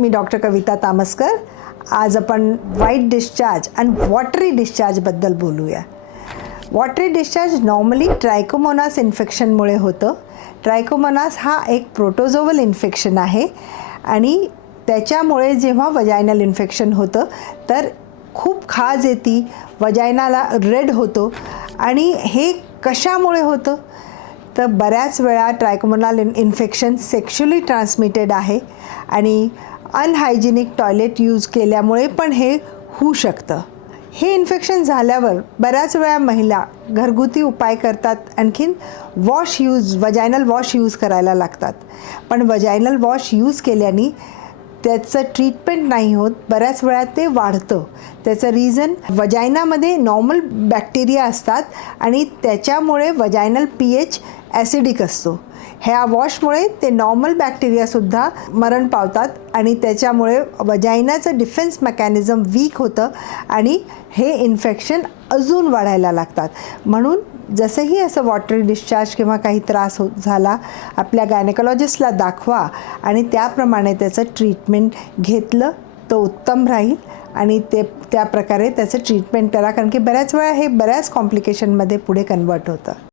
मी doctor कविता तामस्कर. आज आपण white discharge आणि वॉटरी डिस्चार्जबद्दल बोलूया. वॉटरी डिस्चार्ज नॉर्मली ट्रायकोमोनास इन्फेक्शनमुळे होतं. ट्रायकोमोनास हा एक प्रोटोझोवल इन्फेक्शन आहे आणि त्याच्यामुळे जेव्हा वजायनल इन्फेक्शन होतं तर खूप खाज येते, वजायनाला रेड होतो. आणि हे कशामुळे होतं तर बऱ्याच वेळा ट्रायकोमोनाल इन्फेक्शन सेक्शुअली ट्रान्समिटेड आहे आणि अनहायजेनिक टॉयलेट यूज केल्यामुळे पण हे होऊ शकतं. हे इन्फेक्शन झाल्यावर बऱ्याच वेळा महिला घरगुती उपाय करतात, आणखीन वजायनल वॉश यूज करायला लागतात. पण वजायनल वॉश यूज केल्याने त्याचं ट्रीटमेंट नाही होत, बऱ्याच वेळा ते वाढतं. त्याचं रिझन वजायनामध्ये नॉर्मल बॅक्टेरिया असतात आणि त्याच्यामुळे वजायनल pH ॲसिडिक असतो. ह्या वॉशमुळे ते नॉर्मल बॅक्टेरियासुद्धा मरण पावतात आणि त्याच्यामुळे वजायनाचं डिफेन्स मेकॅनिझम वीक होतं आणि हे इन्फेक्शन अजून वाढायला लागतात. म्हणून जसंही असं वॉटरी डिस्चार्ज किंवा काही त्रास झाला, आपल्या गायनेकॉलॉजिस्टला दाखवा आणि त्याप्रमाणे त्याचं ट्रीटमेंट घेतलं तर उत्तम राहील आणि त्या प्रकारे त्याचं ट्रीटमेंट करा, कारण की बऱ्याच वेळा हे बऱ्याच कॉम्प्लिकेशनमध्ये पुढे कन्वर्ट होतं.